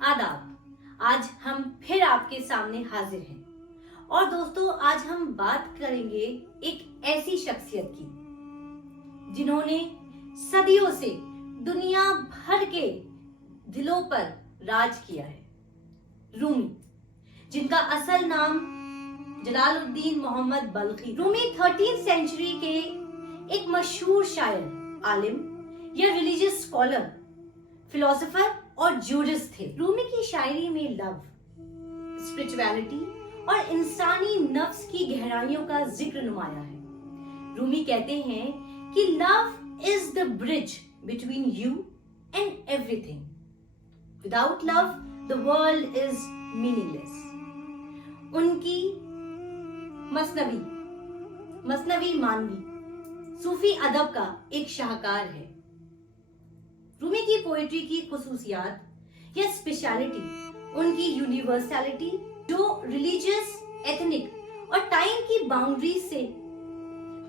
आदाब। आज हम फिर आपके सामने हाजिर हैं और दोस्तों आज हम बात करेंगे एक ऐसी शख्सियत की जिन्होंने सदियों से दुनिया भर के दिलों पर राज किया है। रूमी, जिनका असल नाम जलालुद्दीन मोहम्मद बल्खी। रूमी 13th सेंचुरी के एक मशहूर शायर, आलिम या रिलीजियस स्कॉलर, फिलोसोफर और जूरिस्ट थे। रूमी की शायरी में लव, स्पिरिचुअलिटी और इंसानी नफ्स की गहराइयों का जिक्र नुमाया है। रूमी कहते हैं कि love is the bridge between you and everything. Without love the world is meaningless. उनकी मसनवी मानवी सूफी अदब का एक शाहकार है। रूमी की पोएट्री की खुसूसियात या स्पेशलिटी उनकी यूनिवर्सलिटी, जो रिलीजियस, एथनिक और टाइम की बाउंड्री से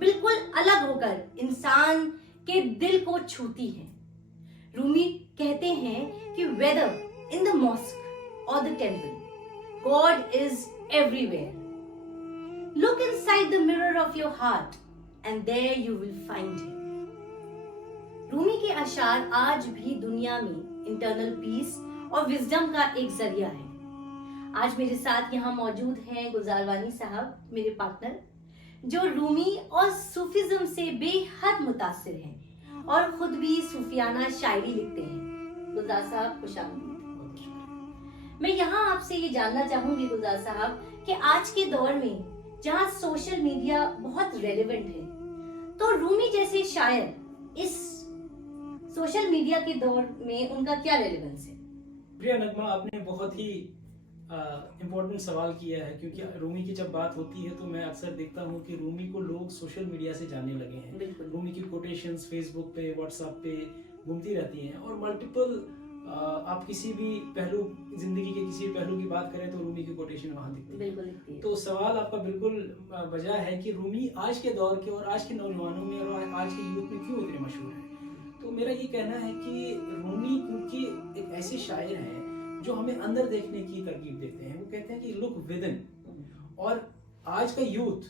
बिल्कुल अलग होकर इंसान के दिल को छूती है। रूमी कहते हैं कि वेदर इन द मॉस्क और the temple, God is everywhere. Look inside the mirror of your heart and there you will find him. Rumi के अशार आज भी दुनिया में इंटरनल पीस और विजडम का एक जरिया है। आज मेरे साथ यहाँ मौजूद हैं गुलजार वानी साहब, मेरे पार्टनर, जो रूमी और सूफिज्म से बेहद मुतासिर हैं और खुद भी सूफियाना शायरी लिखते हैं। गुलजार साहब, खुश आमदीद। मैं यहाँ आपसे ये जानना चाहूंगी गुलजार साहब कि आज के दौर में जहाँ सोशल मीडिया बहुत रेलेवेंट है, तो रूमी जैसे शायर इस सोशल मीडिया के दौर में उनका क्या रेलेवेंस है? प्रिया नगमा, आपने बहुत ही इम्पोर्टेंट सवाल किया है, क्योंकि रूमी की जब बात होती है तो मैं अक्सर देखता हूँ कि रूमी को लोग सोशल मीडिया से जानने लगे हैं। रूमी की कोटेशंस फेसबुक पे, व्हाट्सएप पे घूमती रहती हैं और मल्टीपल आप किसी भी पहलू, जिंदगी के किसी भी पहलू की बात करें तो रूमी की कोटेशन वहाँ दिखती है। तो सवाल आपका बिल्कुल वजह है कि रूमी आज के दौर के और आज के नौजवानों में और आज के यूथ में क्यों इतने मशहूर है। तो मेरा ये कहना है कि रूमी क्योंकि एक ऐसे शायर हैं जो हमें अंदर देखने की तरकीब देते हैं। वो कहते हैं कि लुक विद इन। और आज का यूथ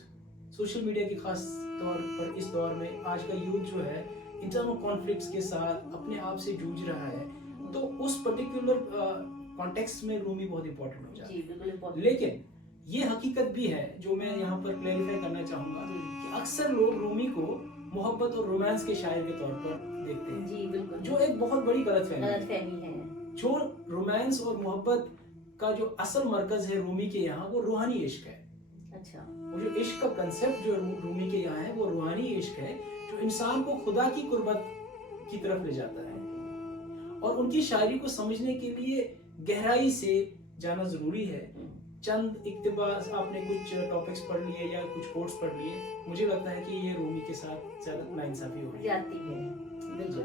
सोशल मीडिया की खास तौर पर इस दौर में आज का यूथ जो है इंटरनल कॉन्फ्लिक्ट्स के साथ अपने आप से जूझ रहा है, तो उस पर्टिकुलर कॉन्टेक्स्ट में रूमी बहुत इंपॉर्टेंट हो जाता है। लेकिन ये हकीकत भी है जो मैं यहाँ पर क्लैरिफाई करना चाहूंगा कि अक्सर लोग रूमी को मोहब्बत और रोमांस के शायर के तौर पर देखते हैं। जी बिल्कुल, जो एक बहुत बड़ी गलतफहमी है। जो रोमांस और मोहब्बत का जो असल मरकज है रूमी के यहाँ, वो रूहानी इश्क है। अच्छा, वो जो इश्क का कंसेप्ट जो रूमी के यहाँ है वो रूहानी इश्क है, जो इंसान को खुदा की कुर्बत की तरफ ले जाता है। और उनकी शायरी को समझने के लिए गहराई से जाना जरूरी है। चंद इक्तिबास, आपने कुछ टॉपिक्स पढ़ लिए या कुछ कोट्स पढ़ लिए, मुझे लगता है कि ये रूमी के साथ ज्यादा नाइंसाफी हो जाती है। बिल्कुल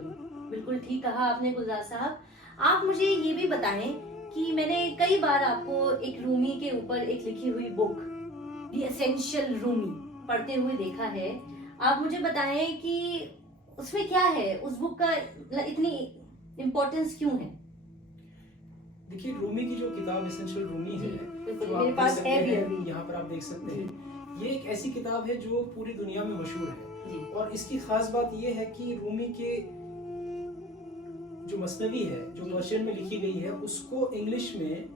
बिल्कुल ठीक कहा आपने गुलजार साहब। आप मुझे ये भी बताएं कि मैंने कई बार आपको एक रूमी के ऊपर एक लिखी हुई बुक द एसेंशियल रूमी पढ़ते हुए देखा है। आप मुझे बताएं कि उसमें क्या है, उस बुक का इतनी इम्पोर्टेंस क्यों है? देखिए, रूमी की जो किताब एसेंशियल रूमी है, मेरे पास है भी अभी, यहाँ पर आप देख सकते हैं। ये एक ऐसी किताब है जो पूरी दुनिया में मशहूर है। और इसकी खास बात ये है कि रूमी के जो मसनवी है, जो पर्शियन में लिखी गई है, उसको इंग्लिश में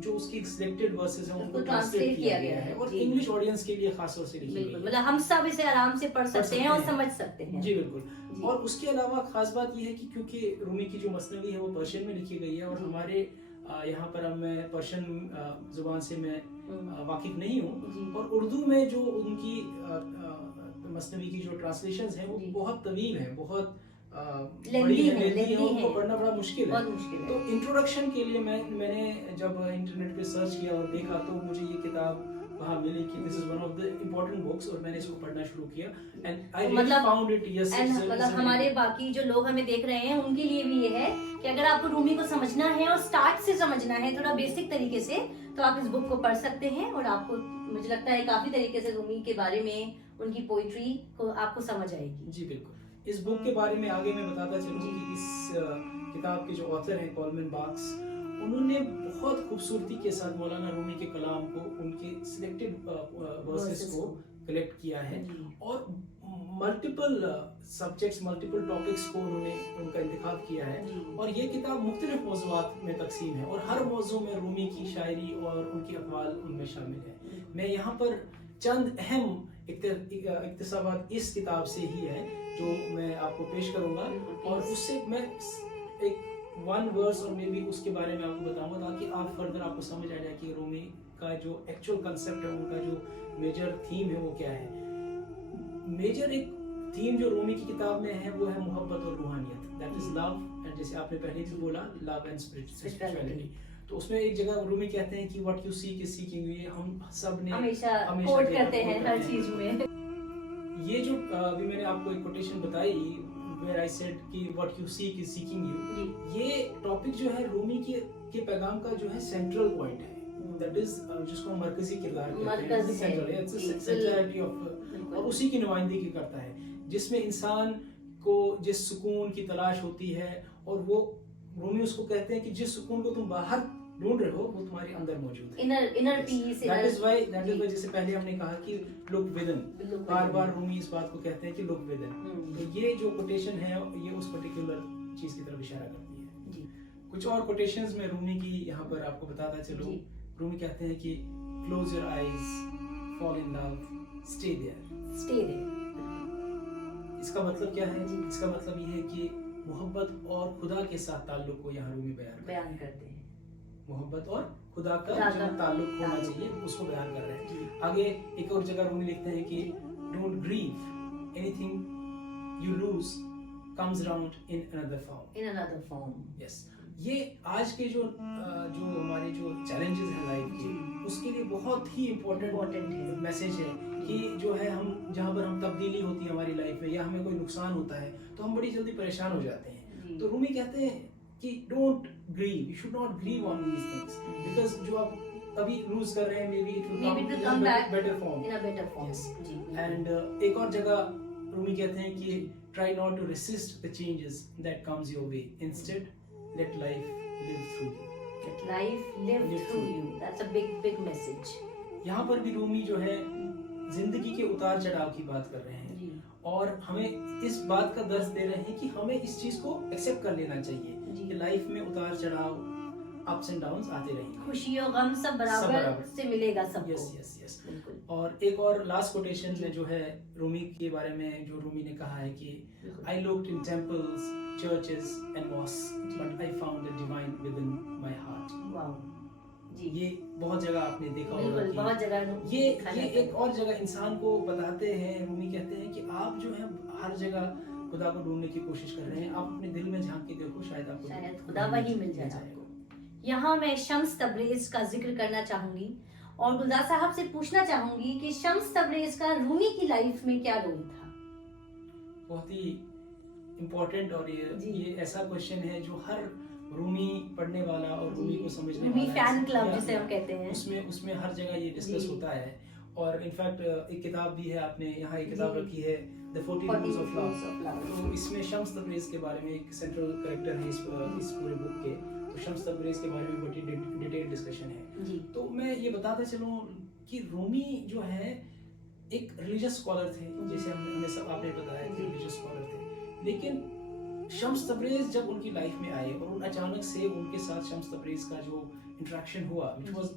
जो उसकी सिलेक्टेड वर्सेस हैं उनको ट्रांसलेट किया गया है और इंग्लिश ऑडियंस के लिए खास तौर से लिखी गई है। मतलब हम सब इसे आराम से पढ़ सकते हैं और समझ सकते हैं। जी बिल्कुल। और उसके अलावा खास बात यह है कि क्योंकि रूमी की जो मसनवी है वो पर्शियन में लिखी गई है और हमारे यहाँ पर अब मैं पर्शियन जुबान से मैं वाकिफ नहीं हूँ, और उर्दू में जो उनकी मसनवी की जो ट्रांसलेशंस हैं वो बहुत तवील है, बहुत बड़ी है, उनको पढ़ना बड़ा मुश्किल है। तो इंट्रोडक्शन के लिए मैंने जब इंटरनेट पे सर्च किया और देखा तो मुझे ये किताब वहाँ मिली कि this is one of the important books, और मैंने इसको पढ़ना शुरू किया and I really found it. Yes, मतलब हमारे बाकी जो लोग हमें देख रहे हैं उनके लिए भी ये है कि अगर आपको रूमी को समझना है और स्टार्ट से समझना है थोड़ा बेसिक तरीके से, तो आप इस बुक को पढ़ सकते हैं और आपको, मुझे लगता है, काफी तरीके से रूमी के बारे में, उनकी पोइट्री को आपको समझ आएगी। जी बिल्कुल। इस बुक के बारे में आगे मैं बताता चलूँ कि इस किताब के जो ऑथर हैं कोलमैन बाक्स, उन्होंने बहुत खूबसूरती के साथ मौलाना रूमी के कलाम को, उनके सिलेक्टेड वर्सेस को कलेक्ट किया है और मल्टीपल सब्जेक्ट्स, मल्टीपल टॉपिक्स को उन्होंने उनका इंतखाब किया है और ये किताब मुख्तलिफ मौज़ूआत में तकसीम है और हर मौजू में रूमी की शायरी और उनकी अक़वाल उनमें शामिल है। मैं यहाँ पर चंद अहम इक़्तिसाबात इस किताब से ही है जो मैं आपको पेश करूँगा और उससे मैं एक वन वर्स और मे बी उसके बारे में आपको बताऊंगा ताकि आप फर्दर आपको समझ आ जाए कि रूमी का जो एक्चुअल कंसेप्ट है, उनका जो मेजर थीम है वो क्या है। मेजर एक थीम जो रूमी की किताब में है वो है मोहब्बत और रूहानियत, दैट इज लव एंड जैसे आपने पहले भी बोला लव एंड स्पिरिचुअलिटी। तो उसमें एक जगह रूमी कहते हैं कि what you seek is seeking you, ये हम सब ने हमेशा कोट करते हैं हर चीज में। ये जो अभी मैंने आपको एक कोटेशन बताई where I said कि what you seek is seeking you, ये टॉपिक जो है रूमी के पैगाम का जो है सेंट्रल पॉइंट है, दैट इज जिसको हम मरकजी किरदार कहते हैं, सेंट्रलिटी ऑफ, और उसी की नुमाइंदगी करता है जिसमें इंसान को जिस सुकून की तलाश होती है और वो रूमी उसको कहते हैं कि जिस सुकून को तुम बाहर ढूंढ रहे हो वो तुम्हारे अंदर मौजूद है, inner peace. That is why जैसे पहले हमने कहा कि लुक विद इन, बार-बार रूमी इस बात को कहते हैं कि लुक विद इन। तो ये जो कोटेशन है ये उस पर्टिकुलर चीज की तरफ इशारा करती है जी। कुछ और कोटेशंस में रूमी की यहाँ पर आपको बताता चलो। रूमी कहते हैं कि close your eyes, fall in love, stay there. इसका मतलब क्या है? इसका मतलब ये है कि मोहब्बत और खुदा के साथ ताल्लुक को यहाँ रूमी बयान करते हैं। मोहब्बत और खुदा का जो ताल्लुक होना चाहिए उसको बयान कर रहे हैं। आगे एक और जगह रूमी लिखते हैं कि don't grieve, anything you lose comes round in another form. Yes, ये आज के जो हमारे जो चैलेंजेस हैं लाइफ के, उसके लिए बहुत ही इम्पोर्टेंट मैसेज है कि जो है हम जहाँ पर हम तब्दीली होती है हमारी लाइफ में या हमें कोई नुकसान होता है तो हम बड़ी जल्दी परेशान हो जाते हैं। तो रूमी कहते हैं कि don't grieve, you should not grieve on these things because जो आप अभी लूज कर रहे हैं maybe it will come back better form, in a better form. And एक और जगह रूमी कहते हैं कि try not to resist the changes that comes your way, instead let life live through you. Let life live through you, that's a big message. यहाँ पर भी रूमी जो है जिंदगी के उतार चढ़ाव की बात कर रहे हैं और हमें इस बात का दर्स दे रहे हैं कि हमें इस चीज को एक्सेप्ट कर लेना चाहिए कि लाइफ में उतार चढ़ाव, अप्स एंड डाउन्स आते रहेंगे, खुशी और गम सब बराबर से मिलेगा सबको। यस। और एक और लास्ट कोटेशन में जो है रूमी के बारे में, जो रूमी ने कहा है कि I looked in temples, churches and mosque but I found the divine within my heart. Wow जी, ये बहुत जगह आपने देखा होगा कि बहुत जगह ये एक और जगह इंसान को बताते हैं। रूमी कहते हैं कि आप जो है हर जगह खुदा को ढूंढने की कोशिश कर रहे हैं, आप अपने दिल में झांक के देखो, शायद खुदा वही मिल जाए आपको। यहाँ मैं शम्स तबरेज का जिक्र करना चाहूंगी और गुलजार साहब से पूछना चाहूंगी कि शम्स तबरेज का रूमी की लाइफ में क्या रोल था? बहुत ही इम्पोर्टेंट और ये ऐसा क्वेश्चन है जो हर रूमी पढ़ने वाला और रूमी को समझने वाला फैन क्लब जिसे हम कहते हैं उसमें हर जगह ये डिस्कस होता है। और इनफैक्ट एक किताब भी है, आपने यहाँ एक किताब रखी है द 40 रूल्स ऑफ लव। तो इसमें शम्स तबरेज के बारे में एक सेंट्रल कैरेक्टर है इस पूरे बुक के, तो शम्स तबरेज के बारे में बड़ी डिटेल डिस्कशन है। तो मैं ये बताते चलूं कि रूमी जो है एक रिलीजियस स्कॉलर थे, जैसे हमें सब आपने बताया कि रिलीजियस स्कॉलर थे, लेकिन शम्स तबरेज जब उनकी लाइफ में आए और अचानक से उनके साथ शम्स तबरेज का जो इंटरेक्शन हुआ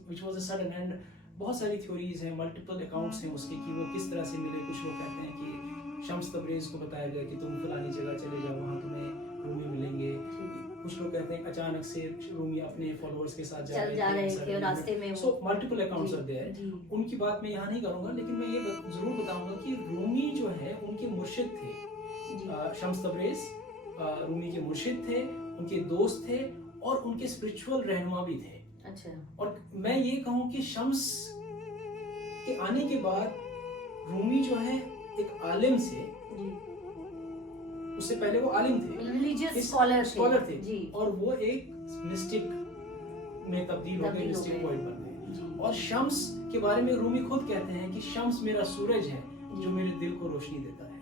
which was a sudden, and बहुत सारी थ्योरीज हैं, मल्टीपल अकाउंट्स हैं उसके कि वो किस तरह से मिले। कुछ लोग कहते हैं कि शम्स तबरेज को बताया गया कि तुम फलानी जगह चले जाओ, वहाँ तुम्हें रूमी मिलेंगे। कुछ लोग कहते हैं अचानक से रूमी अपने फॉलोअर्स के साथ जा रहे थे रास्ते में। So multiple accounts are there, उनकी बात मैं यहाँ नहीं करूँगा, लेकिन मैं ये जरूर बताऊंगा कि रूमी जो है उनके मुर्शिद थे। शम्स तबरेज रूमी के मुर्शिद थे, उनके दोस्त थे और उनके स्पिरिचुअल रहनुमा भी थे। अच्छा। और मैं ये कहूँ कि शम्स के आने के बाद रूमी जो है एक आलिम से, उससे पहले वो आलिम थे, रिलीजियस स्कॉलर थे जी, और वो एक मिस्टिक में तब्दील हो गए, मिस्टिक पॉइंट बन गए। और शम्स के बारे में रूमी खुद कहते हैं कि शम्स मेरा सूरज है जो मेरे दिल को रोशनी देता है।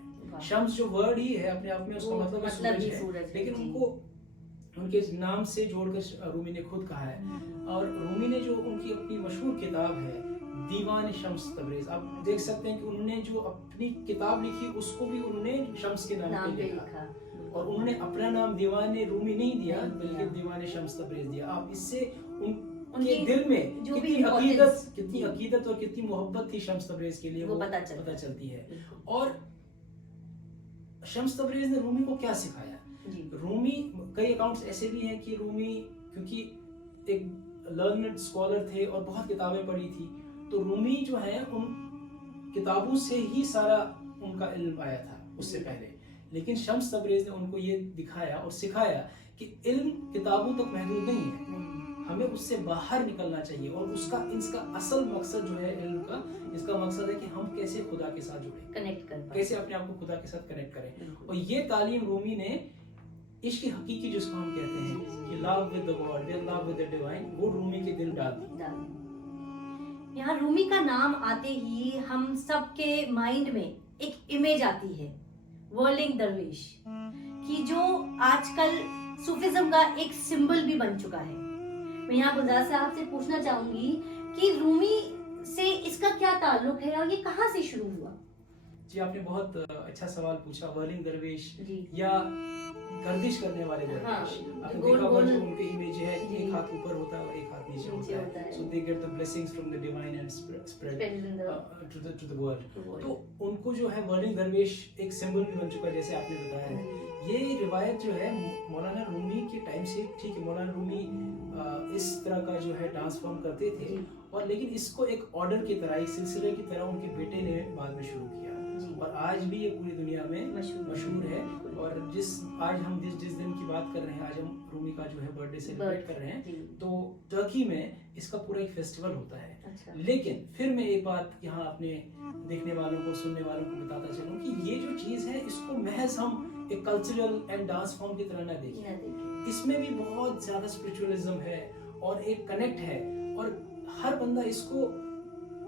शम्स जो वर्ड ही है अपने आप में उसका मतलब सूरज है, लेकिन उनको उनके नाम से जोड़कर रूमी ने खुद कहा है। और रूमी ने जो उनकी अपनी मशहूर किताब है दीवान शम्स तबरेज, आप देख सकते हैं कि उन्होंने जो अपनी किताब लिखी उसको भी उन्होंने शम्स के नाम पे लिखा, और उन्होंने अपना नाम दीवान रूमी नहीं दिया बल्कि दीवान शम्स तबरेज दिया। आप इससे उनके दिल में कितनी अकीदत और कितनी मोहब्बत थी शम्स तबरेज के लिए वो पता चलती है। और शम्स तबरेज ने रूमी को क्या सिखाया? रूमी, कई अकाउंट्स ऐसे भी हैं कि रूमी क्योंकि एक लर्नड स्कॉलर थे और बहुत किताबें पढ़ी थी, तो रूमी जो है उन किताबों से ही सारा उनका इल्म आया था उससे पहले। लेकिन शम्स तबरेज ने उनको ये दिखाया और सिखाया कि इल्म किताबों तक महदूद नहीं है, हमें उससे बाहर निकलना चाहिए। और इसका असल मकसद जो है इल्म का, इसका मकसद है कि हम कैसे खुदा के साथ जुड़े, कनेक्ट कर पाए, कैसे अपने आप को खुदा के साथ कनेक्ट करें। और ये तालीम रूमी ने इश्क हकीकी जिसको हम कहते हैं कि love with the God, love with the divine, वो रूमी के दिल डाल दी। यहाँ रूमी का नाम आते ही हम सबके माइंड में एक इमेज आती है व्हर्लिंग दरवेश की, जो आजकल सूफिज्म का एक सिंबल भी बन चुका है। मैं यहाँ गुलजार साहब से पूछना चाहूंगी कि रूमी से इसका क्या ताल्लुक है और ये कहाँ से शुरू हुआ? जी, आपने बहुत अच्छा सवाल पूछा। व्हर्लिंग दरवेश या गर्दिश करने वाले दरवेश, आपने देखा होगा जो उनके इमेज है, एक हाथ ऊपर होता है और एक हाथ नीचे होता है, so they get the blessings from the divine and spread to the world. तो उनको जो है व्हर्लिंग दरवेश एक सिंबल भी बन चुका है, जैसे आपने बताया है। ये रिवायत जो है मौलाना रूमी के टाइम से, ठीक है, मौलाना रूमी इस तरह का जो है डांस फॉर्म करते थे, और लेकिन इसको एक ऑर्डर की तरह, एक सिलसिले की तरह उनके बेटे ने बाद में शुरू किया, और आज भी ये पूरी दुनिया में मशहूर है। और आज हम जिस दिन की बात कर रहे हैं, आज हम रूमी का जो है बर्थडे सेलिब्रेट कर रहे हैं, तो टर्की में इसका पूरा एक फेस्टिवल होता है। लेकिन फिर मैं एक बात यहाँ अपने देखने वालों को, सुनने वालों को बताता चलूं कि ये जो चीज है इसको महज हम एक कल्चरल एंड डांस फॉर्म की तरह ना देखें, इसमें भी बहुत ज्यादा स्पिरिचुअलिज्म है और एक कनेक्ट है, और हर बंदा इसको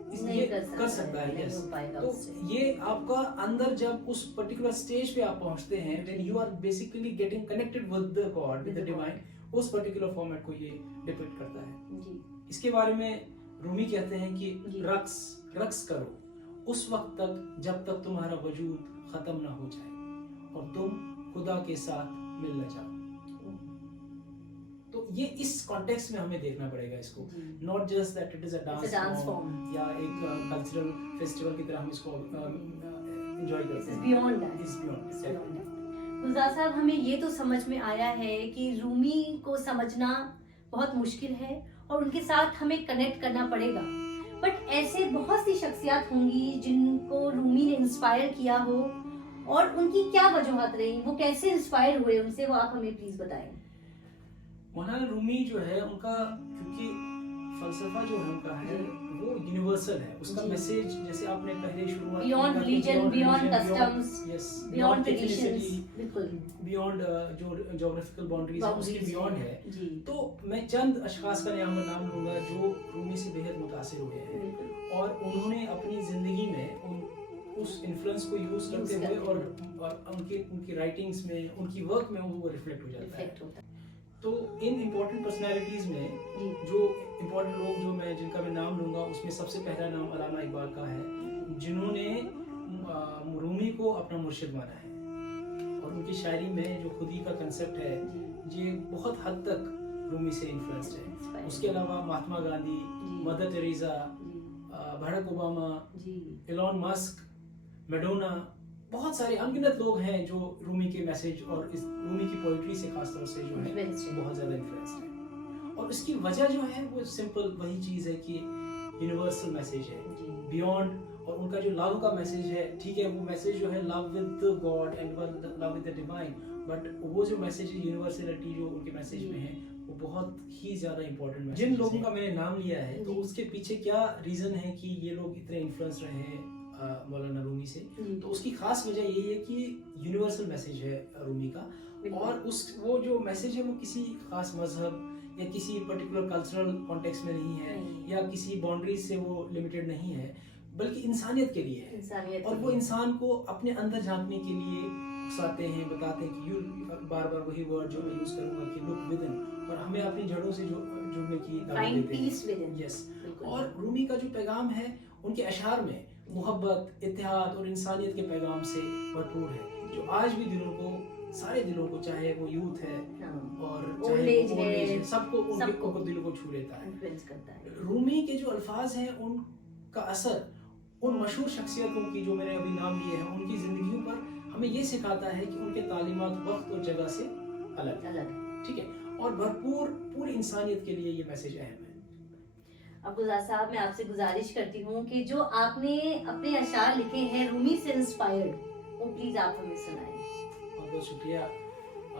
कर सकता है। यस, तो ये आपका अंदर जब उस पर्टिकुलर स्टेज पे आप पहुंचते हैं, when you are basically getting connected with the God, with the divine, उस पर्टिकुलर फॉर्मेट को ये डिपिक्ट करता है। इसके बारे में रूमी कहते हैं कि रक्स करो उस वक्त तक जब तक तुम्हारा वजूद खत्म ना हो जाए और तुम खुदा के साथ मिल न जाओ। तो ये इस कॉन्टेक्स्ट में हमें देखना पड़ेगा इसको, not just that it is a dance form या एक कल्चरल फेस्टिवल की तरह हम इसको एंजॉय करते हैं। Beyond that. गुलजार साहब, हमें ये तो समझ में आया है कि रूमी को समझना बहुत मुश्किल है और उनके साथ हमें कनेक्ट करना पड़ेगा, बट ऐसे बहुत सी शख्सियत होंगी जिनको रूमी ने इंस्पायर किया हो, और उनकी क्या वजूहत रही, वो कैसे इंस्पायर हुए उनसे, वो आप हमें प्लीज बताएं। मौलाना रूमी जो है उनका, क्योंकि फलसफा जो है उनका है वो यूनिवर्सल है, उसका मैसेज जैसे आपने पहले शुरुआत beyond religion, beyond customs, yes, beyond traditions, बिल्कुल, बियॉन्ड जो ज्योग्राफिकल बाउंड्रीज है उसकी बियॉन्ड है। तो मैं चंद अशखास का नाम लूंगा जो रूमी से बेहद मुतासिर हुए हैं, और उन्होंने अपनी जिंदगी में उस इन्फ्लुएंस को यूज करते हुए और उनकी राइटिंग्स में, उनकी वर्क में वो रिफ्लेक्ट हो जाता है। तो इन इम्पोर्टेंट पर्सनालिटीज में जो इम्पोर्टेंट लोग जो जिनका मैं नाम लूंगा, उसमें सबसे पहला नाम अल्लामा इकबाल का है, जिन्होंने रूमी को अपना मुर्शिद माना है, और उनकी शायरी में जो खुदी का कंसेप्ट है ये बहुत हद तक रूमी से इन्फ्लुएंस्ड है। उसके अलावा Mahatma Gandhi, Mother Teresa, Barack Obama, Elon Musk, Madonna, बहुत सारे अनगिनत लोग हैं जो रूमी के मैसेज और इस रूमी की पोइट्री से खासतौर से जो है बहुत ज्यादा इन्फ्लुएंस्ड है। और इसकी वजह जो है वो सिंपल वही चीज है कि यूनिवर्सल मैसेज है, बियॉन्ड, और उनका जो लव का मैसेज है, ठीक है, वो मैसेज जो है love with the God and love with the divine, but वो जो मैसेज है, यूनिवर्सलिटी जो उनके मैसेज में है, वो बहुत ही ज्यादा इंपॉर्टेंट मैसेज। जिन लोगों का मैंने नाम लिया है, तो उसके पीछे क्या रीजन है कि ये लोग इतने इन्फ्लुएंस रहे हैं मौलाना रूमी से, तो उसकी खास वजह यही है कि यूनिवर्सल मैसेज है रूमी का, और वो जो मैसेज है वो किसी खास मजहब या किसी पर्टिकुलर कल्चरल कॉन्टेक्स्ट में नहीं है, या किसी बाउंड्रीज से वो लिमिटेड नहीं है, बल्कि इंसानियत के लिए है, और वो इंसान को अपने अंदर झांकने के लिए, उकसाते हैं, बताते हैं कि यू, बार बार वही वर्ड जो मैं यूज करूंगा कि लुक विद इन, और हमें अपनी जड़ों से जुड़ने की दावत फाइंड देते पीस विद इन। हैं। यस, और रूमी का जो पैगाम है उनके अशार में मोहब्बत, इत्तेहाद और इंसानियत के पैगाम से भरपूर है, जो आज भी दिलों को, सारे दिलों को, चाहे वो यूथ है और ओल्ड चाहे एज वो old age है, है, सबको सबको उनको दिलों को छू लेता है। इन्फ्लुएंस करता है। रूमी के जो अल्फाज हैं उनका असर उन मशहूर शख्सियतों की जो मैंने अभी नाम लिए हैं उनकी जिंदगियों पर हमें ये सिखाता है कि उनके तालीमात वक्त और जगह से अलग है। ठीक है, और भरपूर पूरी इंसानियत के लिए ये मैसेज अहम है। अब गुलजार साहब, मैं आपसे गुजारिश करती हूँ कि जो आपने अपने अशार लिखे हैं रूमी से इंस्पायर्ड, वो प्लीज आप हमें सुनाएं। बहुत बहुत शुक्रिया,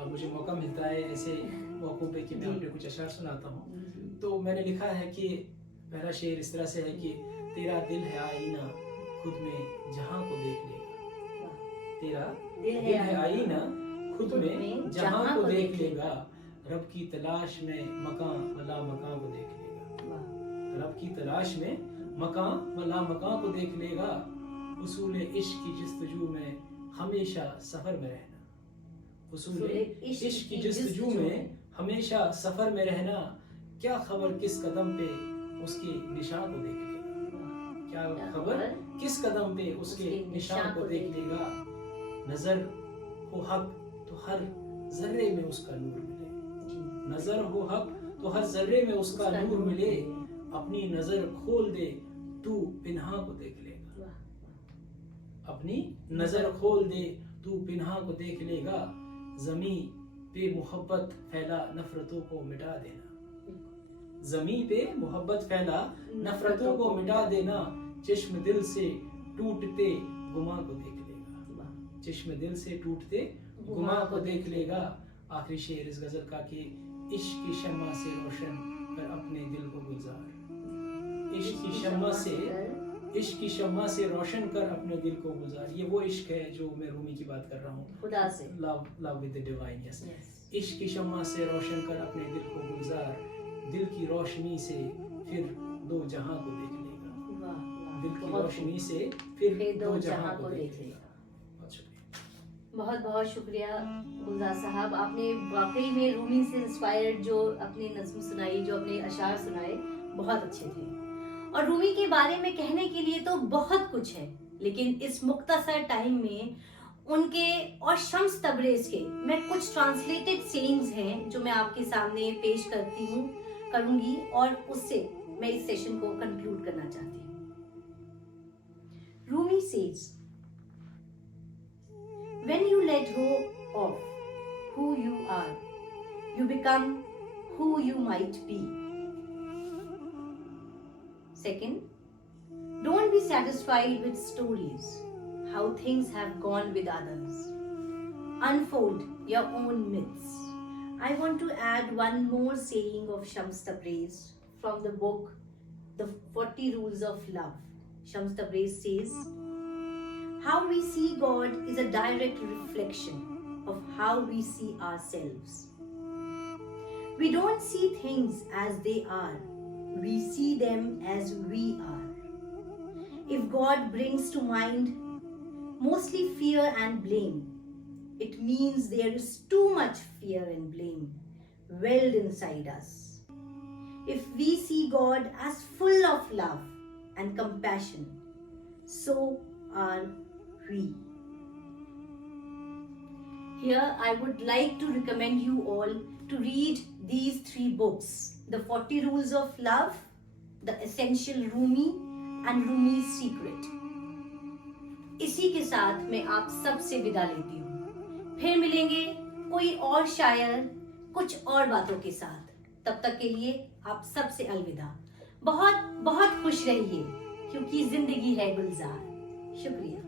मुझे मौका मिलता है ऐसे मौकों पे कि मैं अपने कुछ अशार सुनाता हूँ। तो मैंने लिखा है कि पहला शेर इस तरह से है कि तेरा दिल है आईना, खुद में जहां को देख लेगा। तेरा दिल है आईना, खुद में जहां को देख लेगा। रब की तलाश में मकां वला मकां को देख लेगा। रब की तलाश में मकां वला मकां को देख लेगा। उसूल इश्क की जिस्तजू में हमेशा सफर में रहना। उसूल इश्क की जिस्तजू में हमेशा सफर में रहना। क्या खबर किस कदम पे उसके निशान को देख लेगा। क्या खबर किस कदम पे उसके निशान को देख लेगा। नजर हो हक तो हर जर्रे में उसका नूर मिले। नजर हो हक तो हर जर्रे में उसका नूर मिले। अपनी नजर खोल दे तू पिन्हा को देख लेगा। अपनी नजर खोल दे तू पिन्हा को देख लेगा। जमी पे मोहब्बत फैला नफरतों को मिटा देना। जमी पे मोहब्बत फैला नफरतों को मिटा देना। चश्म दिल से टूटते गुमा को देख लेगा। चश्म दिल से टूटते गुमा को देख लेगा। आखिरी शेर इस गजल का कि इश्क की शम्मा से रोशन कर अपने दिल को गुलजार। इश्क की शम्मा से रोशन कर अपने दिल को गुलजार। ये वो इश्क है जो मैं रूमी की बात कर रहा हूँ, खुदा से, love with the divine. Yes, इश्क की शम्मा से रोशन कर अपने दिल को गुलजार। दिल की रोशनी से फिर दो जहां को देख लेगा। दिल की रोशनी से फिर दो जहां को देख लेगा। बहुत बहुत शुक्रिया गुलजार साहब, आपने वाकई में रूमी से इंस्पायर्ड जो अपनी नज़्म सुनाई, जो अपने अशार सुनाए, बहुत अच्छे थे। और रूमी के बारे में कहने के लिए तो बहुत कुछ है, लेकिन इस मुख्तसर टाइम में उनके और शम्स तबरेज़ के मैं कुछ ट्रांसलेटेड सेइंग्स हैं जो मैं आपके सामने पेश करूंगी और उससे मैं इस सेशन को कंक्लूड करना चाहती हूँ। Rumi says, when you let go of who you are, you become who you might be. Second, don't be satisfied with stories, how things have gone with others. Unfold your own myths. I want to add one more saying of Shams Tabriz from the book The 40 Rules of Love. Shams Tabriz says, how we see God is a direct reflection of how we see ourselves. We don't see things as they are. We see them as we are. If God brings to mind mostly fear and blame, it means there is too much fear and blame welled inside us. If we see God as full of love and compassion, so are we. Here I would like to recommend you all to read these 3 books, The 40 Rules of Love, The Essential Rumi and Rumi's Secret. इसी के साथ मैं आप सबसे विदा लेती हूँ। फिर मिलेंगे कोई और शायर कुछ और बातों के साथ। तब तक के लिए आप सबसे अलविदा। बहुत बहुत खुश रहिए, क्योंकि जिंदगी है गुलजार। शुक्रिया।